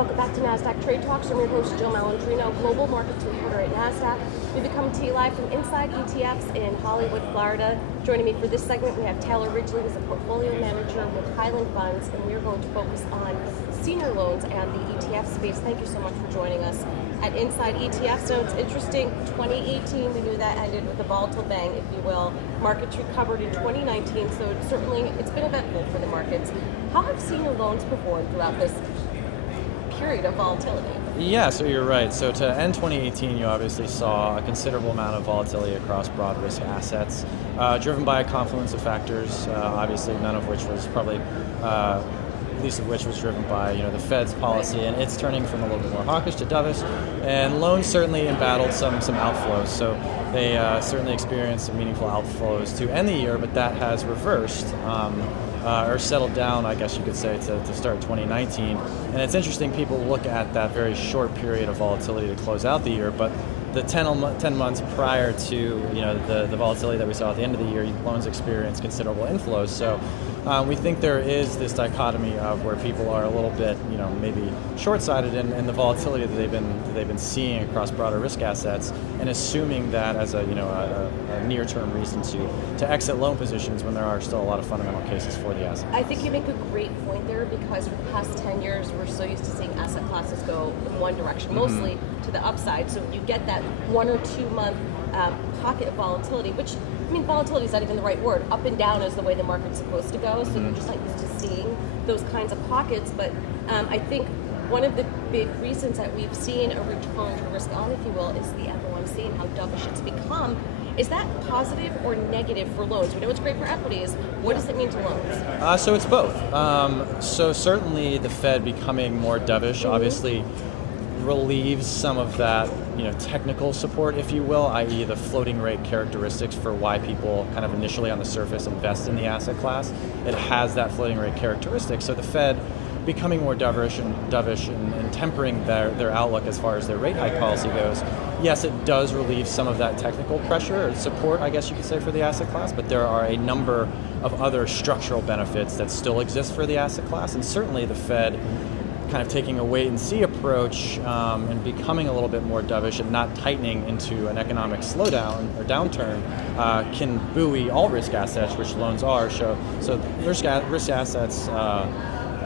Welcome back to Nasdaq Trade Talks. I'm your host, Jill Malandrino, global markets reporter at Nasdaq. We come to you live from Inside ETFs in Hollywood, Florida. Joining me for this segment, we have Taylor Ridgely, who's a portfolio manager with Highland Funds, and we're going to focus on senior loans and the ETF space. Thank you so much for joining us at Inside ETFs. So it's interesting, 2018, we knew that ended with a volatile bang, if you will. Markets recovered in 2019, so it's been eventful for the markets. How have senior loans performed throughout this period of volatility? Yeah, so you're right. So to end 2018, you obviously saw a considerable amount of volatility across broad risk assets, driven by a confluence of factors, obviously none of which was probably, least of which was driven by the Fed's policy and it's turning from a little bit more hawkish to dovish, and loans certainly embattled some outflows. So they certainly experienced some meaningful outflows to end the year, but that has reversed. Or settled down, I guess you could say, to start 2019. And it's interesting, people look at that very short period of volatility to close out the year, but the 10 months prior to the volatility that we saw at the end of the year, loans experienced considerable inflows. So we think there is this dichotomy of where people are a little bit maybe short-sighted in the volatility that they've been seeing across broader risk assets, and assuming that as a near-term reason to exit loan positions when there are still a lot of fundamental cases for the asset. I think you make a great point there, because for the past 10 years we're so used to seeing asset classes go in one direction, mostly to the upside. So you get that 1 or 2 month pocket of volatility, which, I mean, volatility is not even the right word. Up and down is the way the market's supposed to go, so you're just not used to seeing those kinds of pockets. But I think one of the big reasons that we've seen a return to risk on, if you will, is the FOMC and how dovish it's become. Is that positive or negative for loans? We know it's great for equities. What does it mean to loans? So it's both. So certainly the Fed becoming more dovish obviously relieves some of that technical support, if you will, i.e. the floating rate characteristics for why people kind of initially on the surface invest in the asset class. It has that floating rate characteristic. So the Fed becoming more dovish and tempering their outlook as far as their rate hike policy goes, yes, it does relieve some of that technical pressure or support, I guess you could say, for the asset class, but there are a number of other structural benefits that still exist for the asset class, and certainly the Fed kind of taking a wait-and-see approach and becoming a little bit more dovish and not tightening into an economic slowdown or downturn can buoy all risk assets, which loans are. So risk assets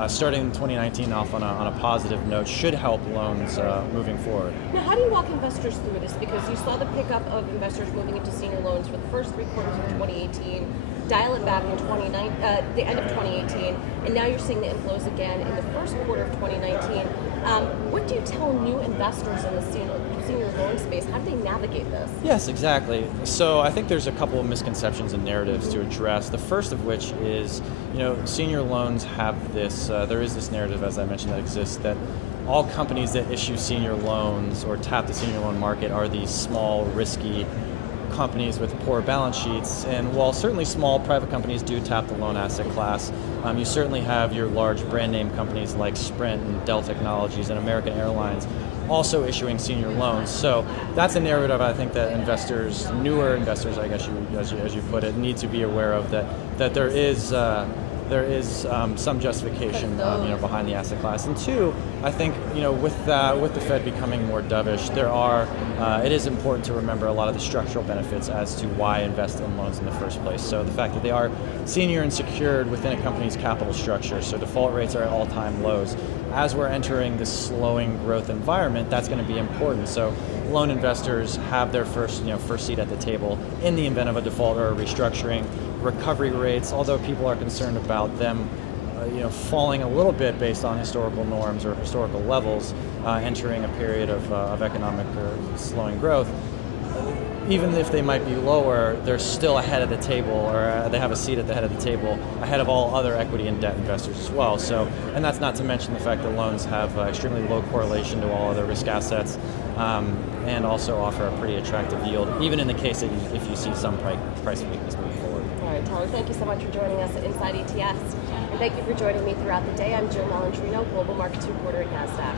starting in 2019 off on a positive note should help loans moving forward. Now, how do you walk investors through this? Because you saw the pickup of investors moving into senior loans for the first 3 quarters of 2018, dial it back in the end of 2018, and now you're seeing the inflows again in the first quarter of 2019. What do you tell new investors in the senior loan space? How do they navigate this? Yes, exactly. So I think there's a couple of misconceptions and narratives to address. The first of which is, senior loans have this, there is this narrative, as I mentioned, that exists, that all companies that issue senior loans or tap the senior loan market are these small, risky companies with poor balance sheets. And while certainly small private companies do tap the loan asset class, you certainly have your large brand name companies like Sprint and Dell Technologies and American Airlines also issuing senior loans. So that's a narrative I think that investors, newer investors, I guess as you put it, need to be aware of, that there is some justification behind the asset class. And two, I think with the Fed becoming more dovish, it is important to remember a lot of the structural benefits as to why invest in loans in the first place. So the fact that they are senior and secured within a company's capital structure, so default rates are at all-time lows. As we're entering this slowing growth environment, that's going to be important. So loan investors have their first seat at the table in the event of a default or a restructuring. Recovery rates, although people are concerned about them falling a little bit based on historical norms or historical levels, entering a period of economic or slowing growth, even if they might be lower, they're still ahead of the table, or they have a seat at the head of the table, ahead of all other equity and debt investors as well. So, and that's not to mention the fact that loans have extremely low correlation to all other risk assets, and also offer a pretty attractive yield, even in the case that if you see some price weakness moving forward. All right, Taylor, thank you so much for joining us at Inside ETFs. And thank you for joining me throughout the day. I'm Jill Malandrino, global markets reporter at Nasdaq.